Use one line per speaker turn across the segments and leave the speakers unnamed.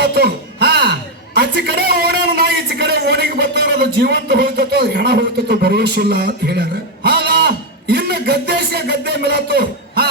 ಮಾಡತ್ತು
ಹಾ.
ಆಚೆ ಕಡೆ ಓಡ್ಯಾನ ನಾ ಈಚೆ ಕಡೆ ಓಣಿಗೆ ಬರ್ತಾರ ಅದು ಜೀವಂತ ಹೋಗ್ತತ್ತು ಅದು ಹೆಣ ಹೋಗ್ತತ್ತು ಇಲ್ಲ ಅಂತ ಹೇಳ್ಯಾರ.
ಹಾಗ
ಇನ್ನು ಗದ್ದೆಶ ಗದ್ದೆ ಮಿಲತ್ತು.
ಹಾ.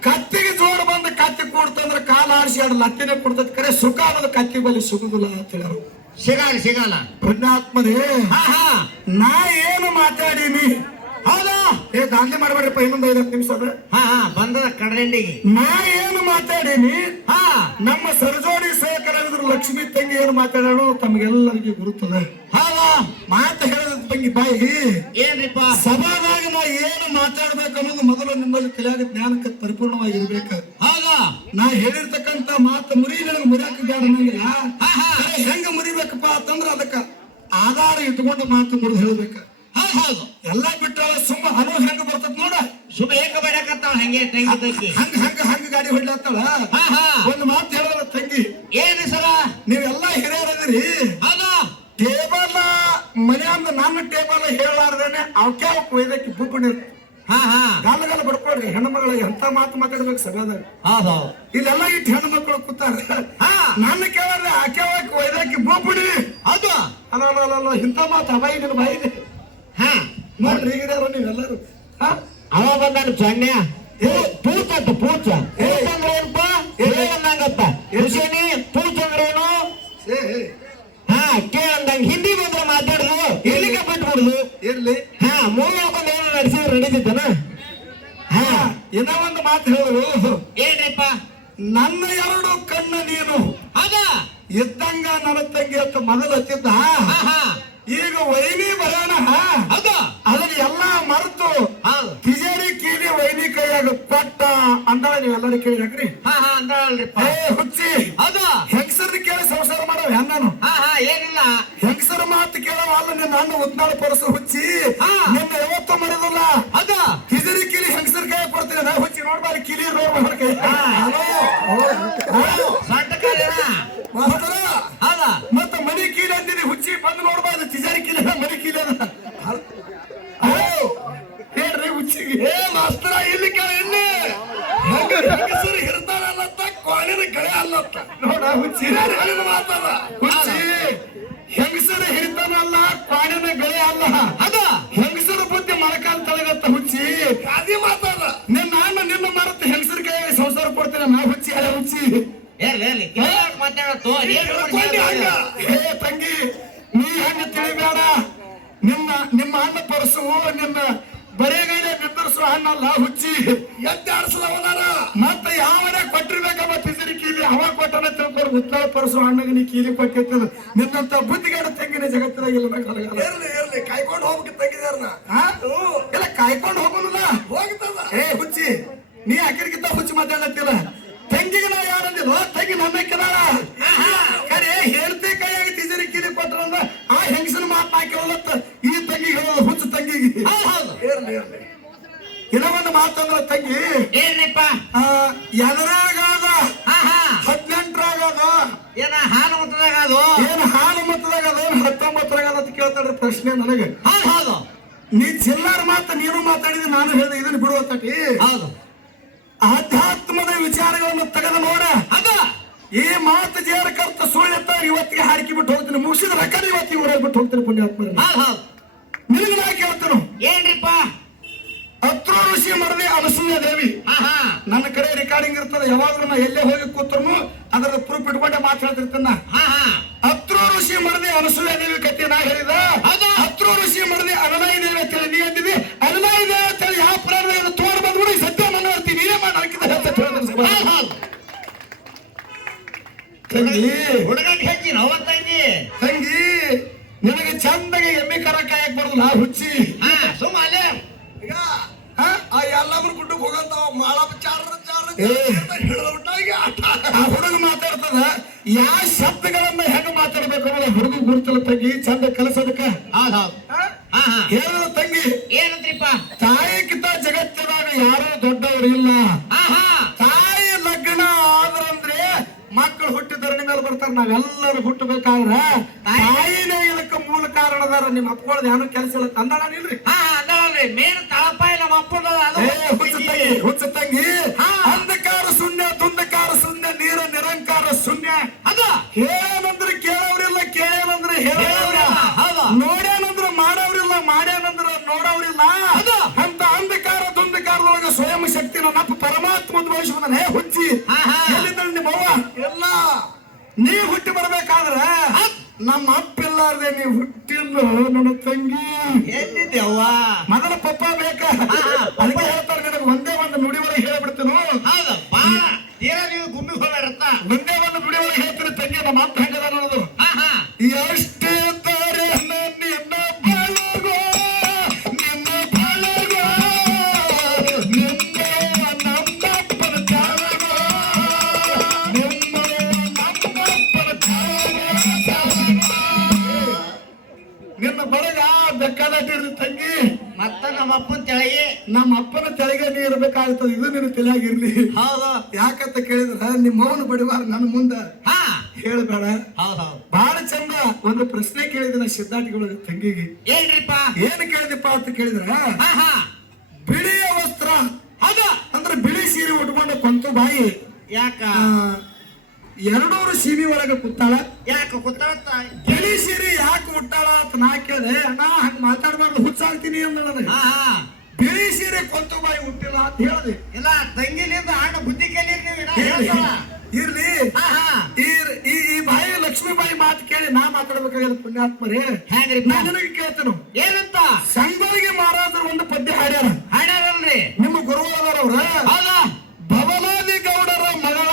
ಕತ್ತಿಗೆ ಜೋಡ್ ಬಂದು ಕತ್ತಿ ಕೊಡ್ತಂದ್ರ ಕಾಲ ಆಡಿಸಿ ಎರಡು ಲತ್ತಿನ ಕೊಡ್ತದ ಕರೆ ಸುಖ ಅನ್ನೋದು ಕತ್ತಿ ಬಲಿ ಸಿಗುದಿಲ್ಲ ಅಂತ ಹೇಳ್ಯಾರ.
ಸಿಗಲ್ಲ ಸಿಗಲ್ಲ.
ಪುಣ್ಯಾತ್ಮದೇ
ಹಾ ಹಾ.
ನಾ ಏನು ಮಾತಾಡೀನಿ?
ಹೌದಾ?
ಏ ದಾಂಧೆ ಮಾಡಬೇಡಪ್ಪ ಇನ್ನೊಂದು ಐದು ನಿಮಿಷ ಅದ
ಹಾ ಹಾ ಬಂದದ ಕಡದಂಡಿಗೆ
ನಾ ಏನು ಮಾತಾಡೀನಿ?
ಹಾ.
ನಮ್ಮ ಸರಜೋಡಿ ಸಹಕಲಾವಿದ್ರು ಲಕ್ಷ್ಮಿ ತಂಗಿ ಏನು ಮಾತಾಡೋಣ ತಮಗೆಲ್ಲರಿಗೆ ಗುರುತದ.
ಹೌದಾ?
ಮಾತು ಹೇಳದ ತಂಗಿ ಬಾಯಿ.
ಏನ್ರಿಪ್ಪ?
ಸಭಾದಾಗ ನಾ ಏನು ಮಾತಾಡ್ಬೇಕು ಅನ್ನೋದು ಮೊದಲು ನಿಮ್ಮಲ್ಲಿ ತಿಳಿಯಾಗ ಜ್ಞಾನಕ್ಕೆ ಪರಿಪೂರ್ಣವಾಗಿ ಇರ್ಬೇಕು
ಹೌದಾ?
ನಾ ಹೇಳಿರ್ತಕ್ಕಂತ ಮಾತು ಮುರಿ ನನಗೆ ಮುರಿಯಾಕ ಬೇಡ ಅನ್ನಂಗಿಲ್ಲ
ಹಾ
ಹೆಂಗ ಮುರಿಬೇಕಪ್ಪ ಅಂತಂದ್ರ ಅದಕ್ಕ ಆಧಾರ ಇಟ್ಕೊಂಡು ಮಾತು ಮುರಿದು ಹೇಳ್ಬೇಕ.
ಹೌದು
ಎಲ್ಲಾ ಬಿಟ್ಟು ಸುಮ್ಮ ಹನು ಹೆಂಗ ಬರ್ತದ ನೋಡ.
ಶುಭ ಏಕ ಬೇಡಕತ್ತಾಳ ಹಂಗೆ ತಂಗಿ ತಂಗಿ?
ಹಂಗ ಹಂಗ ಹಂಗ ಗಾಡಿ ಹೊಡ್ಲಾತ್ತಳ? ಒಂದು ಮಾತು ಹೇಳಲ್ಲ ತಂಗಿ.
ಏನು ಸರ
ನೀವೆಲ್ಲಾ ಹಿರಿಯರದಿರಿ.
ಹೌದಾ.
ಟೇಬಲ್ ಮನೆಯಂದ ನನ್ನ ಟೇಬಲ್ ಹೇಳಾರ್ದೇನೆ ಅವಕ್ಕೆ ಒಯ್ದಕ್ಕೆ ಬುಬ್ಬಣಿ
ಹಾ ಹಾ.
ಗಾಲ ಗಾಲ ಬಡ್ಕೊಳ್ರಿ ಹೆಣ್ಮಗಳಿಗೆ ಎಂತ ಮಾತು ಮಾತಾಡ್ಬೇಕು ಸಭಾದಾಗ ಇಲ್ಲೆಲ್ಲ ಇಟ್ಟು ಹೆಣ್ಣು ಮಕ್ಕಳು ಕೂತಾರ.
ಹಾ.
ನನ್ನ ಕೇಳಿದ್ರೆ ಆಕೆ ಒಯ್ದಕ್ಕೆ ಅದು
ಹೌದು
ಅಲ್ಲ ಅಲ್ಲ ಅಲ್ಲ, ಇಂಥ ಮಾತು ಬಾಯಿ ನಿನ್ನ ಬಾಯಿದೆ ನೋಡ್ರಿ ಹಿರಿಯರು ನೀವೆಲ್ಲರೂ
ಅವ ಬಂದಾನ ಸೊನ್ನೆ ಪೂಚ ಅಂತ ಪೂಚ. ಪೂಚ ಅಂದ್ರೆ ಏನಪ್ಪ? ಏನಂದಂಗತ್ತ ಹುಸೇನಿ ಪೂಚ ಅಂದ್ರೆ ಏನು? ಹಾ ಕೇಳಂದಂಗ ಹಿಂದಿ ಬಂದ್ರೆ ಮಾತಾಡುದು ಇಲ್ಲಿಗೆ ಬಿಟ್ಬಿಡುದು.
ಇರ್ಲಿ.
ಹಾ ಮೂರು ಹಾಕೊಂಡು ಏನು ನಡೆಸಿದ್ರೆ ನಡೀತಿದ್ದನ ಹಾ.
ಇನ್ನ ಒಂದು ಮಾತು ಹೇಳು.
ಏನ್ರಿಪ್ಪ?
ನನ್ನ ಎರಡು ಕಣ್ಣು ನೀನು.
ಅದ
ಇದ್ದಂಗ ನನ್ನ ತಂಗಿ ಅಂತ ಮೊದಲು ಹಚ್ಚಿದ್ದ.
ಹಾ ಹಾ.
ಈಗ ವೈನಿ ಬರೋಣ
ಅದ
ಅದನ್ನ ಎಲ್ಲಾ ಮರೆತು ಕಿಜೇರಿ ಕೀಲಿ ವೈನಿ ಕೈಯಾಗ ಕೊಟ್ಟ ಅಂದ ನೀವೆಲ್ಲರೂ ಕೇಳಿ ಹಾಕ್ರಿ
ಹಾ ಹಾ
ಏ ಹುಚ್ಚಿ.
ಅದ
ಹೆಂಗಸರ್ ಕೇಳಿ ಸಂಸಾರ ಮಾಡವ ಹೆಣ್ಣನು
ಹಾ ಹಾ ಏನಿಲ್ಲ.
ಹೆಂಗಸರ ಮಾತು ಕೇಳವ ಅಲ್ಲ ನಿನ್ನ ಅಣ್ಣ ಉದ್ನಾಳ ಪರಸು ಹುಚ್ಚಿ. ನಿನ್ನ ಯಾವತ್ತೂ ಮರೆಯಲ್ಲ
ಅದ
ತಿಜೇರಿ ಕೀಲಿ ಹೆಂಗಸರ್ ಕೈ ಕೊಡ್ತೀನಿ. ನಾ ಹುಚ್ಚಿ ನೋಡ್ಬಾರಿ ಕೀಲಿ ನೋಡ್ಬಾರ ಕೈ. ಹಲೋ
ಸೊಂಟ ಕಾಲಿನ
ಮಾಸ್ತರ
ಹೌದ
ಮತ್ತ ಮನಿ ಕೀಲಿ ಅಂದಿನಿ ಹುಚ್ಚಿ ಬಂದು ನೋಡ್ಬಾರ್ದು ತಿಜಾರಿ ಕೀಲಿ ಅದ, ಮನಿ ಕೀಲಿ ಅದ ಹಲೋ ಹೇಳ್ರಿ ಹುಚ್ಚಿಗೆ ಏ ಮಾಸ್ತರ ಇಲ್ಲಿ ಕೇಳ ಇಲ್ಲಿ ಹೆಂಗ ಹೆಂಗಸರು ಹಿರ್ತಾರಲ್ಲತ್ತ ಕೋಣಿನ ಗಳೆ ಅಲ್ಲತ್ತ ನೋಡ ಹುಚ್ಚಿ ಕೋಣಿನ ಮಾತದ ಹುಚ್ಚಿ ಹೆಂಗಸರು ಹಿರಿತಾನಲ್ಲ ಕೋಣಿನ ಗಳೆ ಅಲ್ಲ
ಅದ
ಹೆಂಗಸರ ಮೊಳಕಾಲ್ ತಳಗತ್ತ ಹುಚ್ಚಿ. ಅದೇ ಮಾತಾಡ ನಿನ್ನ ಅಣ್ಣ ನಿನ್ನ ಮರತ್ತು ಹೆಂಗಸರ ಕೈ ಸಂಸಾರ ಕೊಡ್ತೇನೆ ನಾ ಹುಚ್ಚಿ ಅಲ್ಲ ಹುಚ್ಚಿ. ತಂಗಿ ನೀ ಹಂಗ ತಿಳಿಬೇಡ ನಿನ್ನ ನಿಮ್ಮ ಅಣ್ಣ ಪರಸು ನಿನ್ನ ಅಣ್ಣಲ್ಲ ಹುಚ್ಚಿ. ಎದ್ದಾಡ್ಸಲವದಾರ ಮತ್ತೆ ಯಾವನೇ ಕೊಟ್ಟಿರ್ಬೇಕಮ್ಮ ತಿಸರಿ ಕೀಲಿ ಅವ ಕೊಟ್ಟನ ತಿಳ್ಕೊಂಡು. ಉತ್ತರ ಪರಸು ಅಣ್ಣಗೆ ನೀ ಕೀಲಿ ಕೊಟ್ಟಿರ್ತದ ನಿನ್ನಂತ ಬುದ್ಧಿಗಾಡ ತಂಗಿನ ಜಗತ್ತಿನಾಗಿಲ್ಲ ಇರ್ಲಿ ಇರ್ಲಿ. ಕಾಯ್ಕೊಂಡು ಹೋಗ್ಬೇಕು ತಂಗಿದಾರನ. ಇಲ್ಲ ಕಾಯ್ಕೊಂಡು ಹೋಗಲ್ಲ ಹೋಗ್ತದ. ಏ ಹುಚ್ಚಿ ನೀ ಅಕ್ಕರಿಗಿಂತ ಹುಚ್ಚಿ ಮಾತಾಡತ್ತಿಲ್ಲ ತಂಗಿಗೆ ನಾ ಯಾರಂದಿಲ್ಲ ತೆಂಗಿ ನಮ್ಮ ಕರೆ ಹೇಳ್ತಿ ಇನ್ನೂ ಒಂದು ಮಾತಂದ್ರ ತಂಗಿ
ಏನಪ್ಪ
ಆ, ಎದರಾಗಾದ? ಹದಿನೆಂಟರಾಗದ?
ಏನ ಹಾಲು ಮತದಾಗ ಅದು?
ಏನ್ ಹಾಲು ಮತದಾಗದ ಹತ್ತೊಂಬತ್ತರಾಗದ ಅಂತ ಕೇಳ್ತಾಳ್ರಿ ಪ್ರಶ್ನೆ ನನಗೆ.
ಹೌದು ಹೌದು.
ನೀ ಚಿಲ್ಲರ ಮಾತ ನೀನು ಮಾತಾಡಿದ ನಾನು ಹೇಳಿದೆ ಇದನ್ನ ಬಿಡುವ ತಟಿ
ಹೌದು.
ಆಧ್ಯಾತ್ಮದ ವಿಚಾರಗಳನ್ನು ತೆಗೆದು ನೋಡ.
ಅದ
ಈ ಮಾತು ಜೇರ ಕರ್ತ ಸುಳ್ಳೆತ್ತ ಇವತ್ತಿಗೆ ಹಾರಿಕೆ ಬಿಟ್ಟು ಹೋಗ್ತೀನಿ. ಮುಗಿಸಿದ ರೊಕ್ಕ ಇವತ್ತಿಗೆ ಊರಾಗ ಬಿಟ್ಟು ಹೋಗ್ತೀನಿ ಪುಣ್ಯಾತ್ಮ ನಿನಗೆ ನಾ ಕೇಳ್ತಾನು.
ಏನ್ರಿಪ್ಪ?
ಹತ್ರ ಋಷಿ ಮರದಿ ಅನಸೂಯ ದೇವಿ.
ಹಾ ಹಾ
ನನ್ನ ಕಡೆ ರೆಕಾರ್ಡಿಂಗ್ ಇರ್ತದೆ. ಯಾವಾಗಲೂ ನಾ ಎಲ್ಲೇ ಹೋಗಿ ಕೂತ್ರು ಅದರ ಪ್ರೂಫ್ ಇಟ್ಕೊಂಡೆ ಮಾತಾಡ್ತಿರ್ತಾನ
ಹಾ ಹಾ.
ಹತ್ರ ಋಷಿ ಮರದಿ ಅನಸೂಯ ದೇವಿ ಕತೆ ನಾ ಹೇಳಿದ? ಹತ್ರ ಋಷಿ ಮರದಿ ಅನಲಾಯಿ ದೇವಿ ಅಂತ ಹೇಳಿ ನೀ ಅಂದಿದ್ವಿ ಅನಲಾಯಿ ದೇವಿ ಅಂತ ಹೇಳಿ ಯಾವ ಪ್ರಾಣ ತೋರ್ ಬಂದ್ಬಿಡಿ ಸತ್ಯ ಮನವರ್ತಿ ನೀನೇ ಮಾಡಿ ತಂಗಿ.
ಹುಡುಗಕ್ಕೆ ಹೆಚ್ಚಿನ
ತಂಗಿ ನಿನಗೆ ಚಂದಗೆ ಎಮ್ಮೆ ಕರ ಕಾಯಕ್ ಬರೋದಿಲ್ಲ ಹುಚ್ಚಿ
ಹಾ ಸುಮ್ಮ ಅಲ್ಲೇ
ಈಗ ಆ ಎಲ್ಲಾದ್ರೂ ಗುಡ್ಡಕ್ಕೆ ಹೋಗಂತಾವ ಮಾಳಪ್ಪ ಚಾರ ಆ ಹುಡುಗ ಮಾತಾಡ್ತದ ಯಾವ ಶಬ್ದಗಳನ್ನ ಹೆಂಗ ಮಾತಾಡ್ಬೇಕು ಅನ್ನೋದು ಹುಡುಗ ಗುರುತಲ ತಂಗಿ ಚಂದ ಕಲಸದಕ್ಕ?
ಆಹಾ ಹೌದು. ಹಾ? ಹಾ
ಹೇಳಿದ ತಂಗಿ.
ಏನಂತ್ರಿಪ್ಪ
ತಾಯಿಗಿಂತ ಜಗತ್ತಿನಾಗ ಯಾರು ದೊಡ್ಡವರು ಇಲ್ಲ. ತಾಯಿ ಲಗ್ನ ಆದ್ರಂದ್ರೆ ಮಕ್ಕಳು ಹುಟ್ಟಿದ ಮೇಲೆ ಬರ್ತಾರ. ನಾವೆಲ್ಲರೂ ಹುಟ್ಟಬೇಕಾದ್ರೆ ತಾಯಿನೇ ಇದಕ್ಕೆ ಮೂಲ ಕಾರಣದಾರ ನಿಮ್ಮ ಅಪ್ಕೊಳ್ಳೋದು ಏನೂ ಕೆಲಸ ಇಲ್ಲ. ತಂದಾಳ ಇಲ್ರಿ
ಹಾ. ಮೇನ್ ತಳಪಾಯ ನಮ್ಮ
ಅಪ್ಪನ ಹುಚ್ಚ ತಂಗಿ. ಅಂಧಕಾರ ಶೂನ್ಯ ದುಂದಕಾರ ಶೂನ್ಯ ನೀರ ನಿರಂಕಾರ ಶೂನ್ಯ.
ಅದ.
ಹೇಳಂದ್ರೆ ಕೇಳೋರಿಲ್ಲ ಕೇಳೇನಂದ್ರೆ ಹೇಳೋರಿಲ್ಲ. ನೋಡ್ಯಾನಂದ್ರೆ ಮಾಡೋರಿಲ್ಲ ಮಾಡ್ಯಾನಂದ್ರೆ ನೋಡೋರಿಲ್ಲ. ಅಂತ ಅಂಧಕಾರ ದುಂದಕಾರದೊಳಗ ಸ್ವಯಂ ಶಕ್ತಿ ನಮ್ಮ ಪರಮಾತ್ಮ ಉದ್ಭವಿಸುವುದನ್ನ ಹೇ ಹುಚ್ಚಿ.
ಹಾ, ಹಾ.
ಎಲ್ಲಿದ್ದಾಳೆ ನಿಮ್ಮ ಅವ್ವ? ಎಲ್ಲ ನೀ ಹುಟ್ಟಿ ಬರ್ಬೇಕಾದ್ರ ನಮ್ಮ ಅಪ್ಪ ಇಲ್ಲಾರ್ದೆ ನೀ ಹುಟ್ಟಿಲ್ಲ ನನ್ನ ತಂಗಿ.
ಎಲ್ಲಿದ್ಯವ್ವ
ಮೊದಲ ಪಪ್ಪ ಬೇಕಾ. ಅದಕ್ಕೆ ಹೇಳ್ತಾರೆ ನಿನಗೆ ಒಂದೇ ಒಂದು ನುಡಿ. ಒಳಗೆ ಹೇಳ್ಬಿಡ್ತೀನು
ಬಾಳ ತೀರಾ ನೀವು ಗುಮ್ಮಿ ಹೋಗ್ಬೇಡತ್ತ
ಒಂದೇ ಒಂದು ನುಡಿ ಒಳಗೆ ತಂಗಿ ನಮ್ಮ ಅಪ್ಪ ಹೆಂಗದ ನೋಡೋದು
ಹಾ ತೆಳಗೆ
ನೀ ಇರ್ಬೇಕಾಗ್ತದೆ ಇದು ನಿನ್ನ ತಲೆಯಾಗಿರ್ಲಿ.
ಹೌದು.
ಯಾಕಂತ ಕೇಳಿದ್ರ ನಿಮ್ಮ ಮೌನ ಬಡಿವಾರ ನನ್ನ ಮುಂದ
ಹಾ.
ಹೇಳ್ಬೇಡ.
ಹೌದು
ಬಹಳ ಚಂದ ಒಂದು ಪ್ರಶ್ನೆ ಕೇಳಿದ ಸಿದ್ಧಾರ್ಥಿಗಳ ತಂಗಿಗೆ.
ಏನ್ರಿಪ್ಪ?
ಏನ್ ಕೇಳಿದಪ್ಪ ಅಂತ ಕೇಳಿದ್ರ
ಹಾ ಹಾ.
ಬಿಳಿಯ ವಸ್ತ್ರ
ಅದ
ಅಂದ್ರೆ ಬಿಳಿ ಸೀರೆ ಉಟ್ಕೊಂಡ ಕೊಂತು ಬಾಯಿ.
ಯಾಕ?
ಎರಡೂರು ಸೀಮಿ ಒಳಗ ಕೂತಾಳ.
ಯಾಕ ಗೊತ್ತಾಗತ್ತ
ಬಿಳಿ ಸೀರೆ ಯಾಕೆ ಉಟ್ಟಾಳ ಅಂತ ನಾ ಕೇಳಿದೆ ನಾ ಹಂಗ ಮಾತಾಡ್ಬಾರ್ದು ಹುಚ್ಚಾಗ್ತೀನಿ ಅಂದ ನನಗೆ. ಬಿಳಿ ಸೀರೆ ಕೊಂತು ಬಾಯಿ ಹುಟ್ಟಿಲ್ಲ ಅಂತ ಹೇಳಿದೆ.
ಇಲ್ಲ ತಂಗಿಲಿಂದ ಹಣ್ಣು ಬುದ್ಧಿ ಕೇಳಿರಿ ನೀವು
ಇರ್ಲಿ
ಹಾ ಹಾ.
ಈ ಈ ಬಾಯಿ ಲಕ್ಷ್ಮೀಬಾಯಿ ಮಾತು ಕೇಳಿ ನಾ ಮಾತಾಡ್ಬೇಕಾಗಿಲ್ಲ ಪುಣ್ಯಾತ್ಮರೇ.
ಹೇಗ್ರಿ
ನಾ ಕೇಳ್ತೇನು.
ಏನಂತ?
ಸಂಗೊಳ್ಳಿಗೆ ಮಹಾರಾಜರು ಒಂದು ಪದ್ಯ ಹಾಡ್ಯಾರ.
ಹಾಡ್ಯಾರಲ್ರಿ?
ನಿಮ್ಮ ಗುರುಗಳವ್ರ
ಹೌದಾ?
ಬಬಲಾದಿ ಗೌಡರ ಮಗಳ.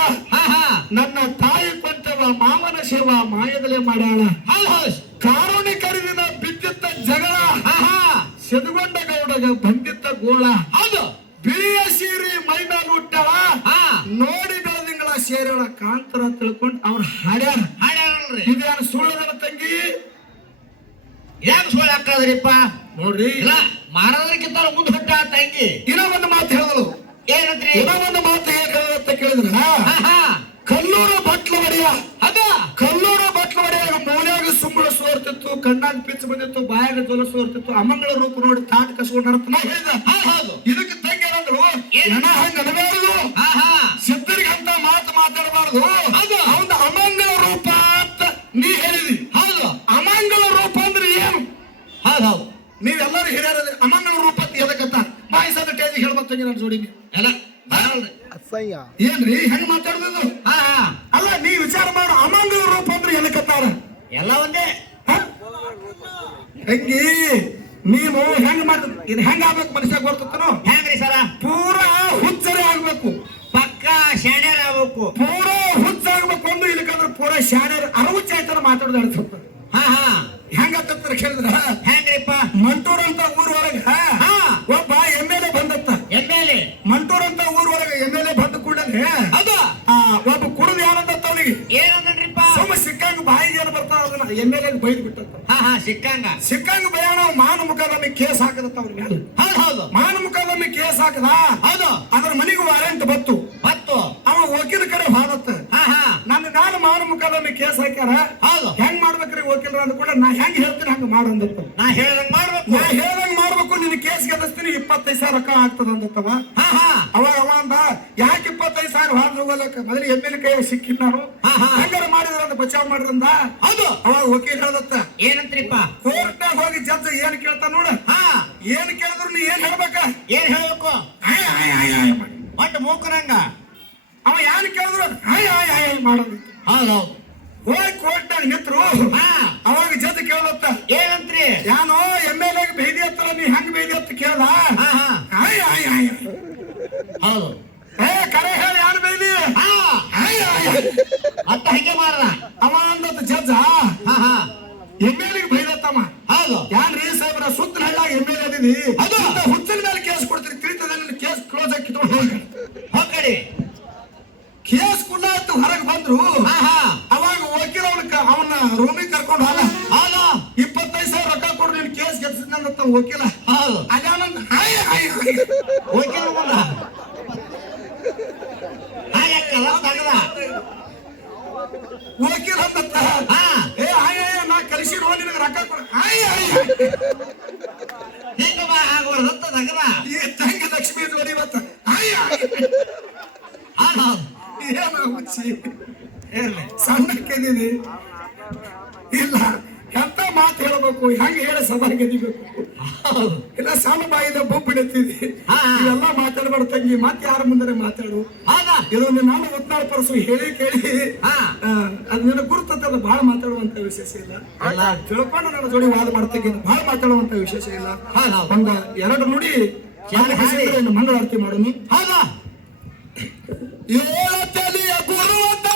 ನನ್ನ ತಾಯಿ ಕೊಟ್ಟವ ಮಾಮನ ಸೇವ ಮಾಯದಲ್ಲೇ ಮಾಡ್ಯಾಳ.
ಹೌದ್
ಸೆದುಗೊಂಡ ಬಂದಿದ್ದ ಗೋಳ.
ಹೌದು.
ಬಿಳಿಯ ಸೀರೆ ಮೈ ಮೇಲೆ ಹುಟ್ಟಾಳ
ಹಾ.
ನೋಡಿ ಬೆಳದಿಂಗಳ ಸೇರಳ ಕಾಂತರ ತಿಳ್ಕೊಂಡು ಅವ್ರು ಹಾಡ್ಯಾರ.
ಹಾಡ್ಯಾರಲ್ರಿ.
ಯಾರು ಸುಳ್ಳದನ ತಂಗಿ?
ಯಾಕೆ ಸುಳ್ಳು ಹಾಕದ್ರಿಪ್ಪ
ನೋಡ್ರಿ.
ಇಲ್ಲ ಮಾರೋದ್ರಕ್ಕಿಂತ ಮುಂದೆ ಹುಟ್ಟ ತಂಗಿ.
ಇನ್ನೊಂದು ಒಂದು ಮಾತು ಹೇಳಿದಳು
ಏನಂತ್ರಿ?
ಇನ್ನೊಂದು ಒಂದು ಮಾತು ಹೇಗೆ ಅಂತ ಕೇಳಿದ್ರ? ಕಣ್ಣಾಗ ಪಿಚ್ಚ ಬಂದಿತ್ತು ಬಾಯಾಗ ಜೊಲಸು ಬರ್ತಿತ್ತು ಅಮಂಗಳ ರೂಪ ನೋಡಿ ತಾಟ್ ಕಸ್ಕೊಂಡು ನಡತ ನಾ ಹೇಳಿದ ಇದಕ್ಕೆ ತಂಗಿ ಏನಂದ್ರು
ಏನು?
ಎಣ ಹಂಗ ಅನಬಾರದು
ಹಾ ಹಾ.
ಸಿದ್ಧರಿಗೆ ಅಂತ ಮಾತು ಮಾತಾಡಬಾರ್ದು.
ಹೌದು.
ಅವನ ಅಮಂಗಳ ರೂಪ ಅಂತ ನೀ ಹೇಳಿದಿ.
ಹೌದು.
ಅಮಂಗಳ ರೂಪ ಅಂದ್ರೆ ಏನು?
ಹೌದ್ ಹೌದು.
ನೀವೆಲ್ಲರೂ ಹಿರಿಯರ ಅಮಂಗಳ ರೂಪ ಅಂತ ಎದಕ್ಕಂತ ಬಾಯಿಸದ ಟೇಜಿ ಹೇಳ್ಬೇಕು ತಂಗಿ ನಾನು ಜೋಡಿ
ಎಲ್ಲ
ಏನ್ರಿ? ಹೆಂಗ್ ಮಾತಾಡೋದು
ಹಾ ಹಾ.
ಅಲ್ಲ ನೀ ವಿಚಾರ ಮಾಡು. ಅಮಂಗಳ ರೂಪ ಅಂದ್ರೆ ಎದಕ್ಕತ್ತಾರ
ಎಲ್ಲ ಒಂದೇ?
ತಂಗಿ ನೀನು ಹೆಂಗ್ ಮಾಡ ಇದು ಹೆಂಗ್ ಆಗ್ಬೇಕು ಮನುಷ್ಯ ಗೊತ್ತನೋ
ಹೆಂಗ್ರಿ ಸರ?
ಪೂರ ಹುಚ್ಚರೇ ಆಗ್ಬೇಕು.
ಪಕ್ಕ ಶಾಣ್ಯರ ಆಗ್ಬೇಕು.
ಪೂರ ಹುಚ್ಚ ಆಗ್ಬೇಕು ಒಂದು ಇಲ್ಲಕಂದ್ರೆ ಪೂರಾ ಶಾಣೆರ್ ಅರವು ಚಾಯ್ತಾರ ಮಾತಾಡೋದು
ಹಾ ಹಾ.
ಹೆಂಗತ್ತ ಕೇಳಿದ್ರ?
ಹೆಂಗ್ರಿಪ್ಪ
ಮಂಟೂರ್ ಅಂತ ಊರ್ ಒಳಗ
ಹಾ.
ಒಬ್ಬ M L A ಬಂದತ್ತ.
M L A?
Mantur ಅಂತ ಊರ್ ಒಳಗ ಎಂ ಎಲ್ ಎ ಬಂದ ಕೂಡಲೇ
ಅದು
ಆ, ಒಬ್ಬ ಕುಡಿದು ಯಾರಂತ ಅವನಿಗೆ. ಸುಮ್ಮ ಸಿಕ್ಕಂಗ ಬಾಯಿಗೆ ಏನು ಬರ್ತಾವ ಅದನ್ನ ಎಂ ಎಲ್ ಎ ಬೈದು ಬಿಟ್ಟಂತ.
ಹಾ ಹಾ ಸಿಕ್ಕಂಗ.
ಸಿಕ್ಕಂಗ ಬಯಾಣ ಮಾನ ಮುಖದಲ್ಲಿ ಕೇಸ್ ಹಾಕದತ್ತ ಅವ್ರ ಮೇಲೆ
ಹೌದು ಹೌದು.
ಮಾನ ಮುಖದಲ್ಲಿ ಕೇಸ್ ಹಾಕದ?
ಹೌದು.
ಅದ್ರ ಮನೆಗೆ ವಾರೆಂಟ್ ಬತ್ತು
ಬತ್ತು
ಅವ ವಕೀಲ ಕಡೆ ಹಾಡತ್ತ
ಹಾ ಹಾ.
ನನ್ನ ನಾನು ಮಾನ ಮುಖದಲ್ಲಿ ಕೇಸ್ ಹಾಕ್ಯಾರ.
ಹೌದು.
ಹೆಂಗ್ ಮಾಡ್ಬೇಕ್ರಿ ವಕೀಲರ ಅಂದ ಕೂಡ ನಾ ಹೆಂಗ್ ಹೇಳ್ತೀನಿ ಹಂಗ ಮಾಡು ಅಂದತ್ತ.
ನಾ ಹೇಳ್ದಂಗ್ ಮಾಡ್ಬೇಕು.
ನಾ ಹೇಳ್ದಂಗ್ ಕೇಸ್ ಗೆಲ್ಲಿಸ್ತೀನಿ ಇಪ್ಪತ್ತೈದು ಸಾವಿರ ರೊಕ್ಕ ಆಗ್ತದ ಅಂದತ್ತವ
ಹಾ ಹಾ.
ಅವಾಗ ಅವ ಅಂದ ಯಾಕೆ ಇಪ್ಪತ್ತೈದು ಸಾವಿರ ಹಾದು ಹೋಗಲಕ್ಕ? ಮೊದಲು ಎಂ ಎಲ್ ಕೈ ಸಿಕ್ಕಿದ್ ನಾನು.
ಹಾ, ಹಾ.
ಹಂಗಾರ ಮಾಡಿದ್ರ ಅಂತ ಬಚಾವ್ ಮಾಡಿದ್ರಂದ
ಹೌದು.
ಅವಾಗ ವಕೀಲ್ ಹೇಳ್ದತ್ತ
ಏನಂತ್ರಿಪ್ಪ?
ಕೋರ್ಟ್ನಾಗ ಹೋಗಿ ಜಡ್ಜ್ ಏನ್ ಕೇಳ್ತಾ ನೋಡ.
ಹಾ.
ಏನ್ ಕೇಳಿದ್ರು ನೀ ಏನ್ ಹೇಳ್ಬೇಕ?
ಏನ್ ಹೇಳ್ಬೇಕು. ಒಟ್ಟು ಮೂಕರಂಗ
ಅವ ಯಾರು ಕೇಳಿದ್ರು? ಹಾಯ್ ಹಾಯ್ ಹಾಯ್ ಮಾಡೋದು
ಹೌದು.
ಹೋಗಿ ಕೋರ್ಟ್ನಾಗ ನಿಂತ್ರು.
ಹಾ.
ಅವಾಗ ಜದ್ ಕೇಳತ್ತ
ಏನಂತ್ರಿ?
ಯಾನೋ ಎಂ ಎಲ್ ಎಗ್ ಬೇದಿ ಹತ್ತಲ್ಲ ನೀ ಹೆಂಗ್ ಬೇದಿ ಹತ್ತ ಕೇಳ
ಹೌದು.
ಏ ಕರೆ ಹೇಳಿ ಯಾರು ಬೇದಿ.
ಮತ್ತೆ ಹಂಗೆ ಮಾಡ್ದ
ಅವ ಅಂದತ್ತ ಜಜ್
ಹಾ ಹಾ.
ಎಂ ಎಲ್ ಎಗ್ ಬೈದತ್ತಮ್ಮ
ಹೌದು.
ಯಾನ್ರಿ ಸಾಹೇಬ್ರ ಸುತ್ತ ಹಳ್ಳಾಗ ಎಂ ಎಲ್ ಎದಿ
ಅದು.
ಹುಚ್ಚಿನ ಮೇಲೆ ಕೇಸ್ ಕೊಡ್ತೀರಿ ತಿಳಿತದಲ್ಲಿ ಕೇಸ್ ಕ್ಲೋಸ್ ಆಗಿ ಕಿತ್ಕೊಂಡು ಹೋಗಿ
ಹೋಗಡಿ
ಕೇಸ್ ಕುಂಡ ಹೊರಗೆ ಬಂದ್ರು.
ಹಾ ಹಾ.
ಅವಾಗ ವಕೀಲ ಅವನ ಅವನ ರೂಮಿಗೆ aquela
ಹೆಂಗ
ಹೇಳಿ ಸಭಾ ಗೆದಿಬೇಕು
ಹೌದು
ಇಲ್ಲ ಸಣ್ಣ ಬಾಯಿಂದ ಬೊಬ್ಬು ಬಿಡುತ್ತಿದೆ
ಹಾ, ಹಾ.
ಇವೆಲ್ಲ ಮಾತಾಡಬಾರ್ದು ತಂಗಿ ಮತ್ತೆ ಯಾರ ಮುಂದೆ ಮಾತಾಡು.
ಇದೊಂದು
ಇದು ನಾನು ಉತ್ನಾಳ ಪರಸು ಹೇಳಿ ಕೇಳಿ. ಅದ್ ನಿನ್ನ ಗುರುತದ ಬಹಳ ಮಾತಾಡುವಂತ ವಿಶೇಷ ಇಲ್ಲ. ತಿಳ್ಕೊಂಡು ನನ್ನ ಜೋಡಿ ವಾದ ಮಾಡ್ತಕ್ಕೆ ಬಹಳ ಮಾತಾಡುವಂತ ವಿಶೇಷ ಇಲ್ಲ. ಒಂದ ಎರಡು ನುಡಿ ಮಂಗಳಾರತಿ ಮಾಡೋಣ.
ಹೌದಾ?
ಏಳ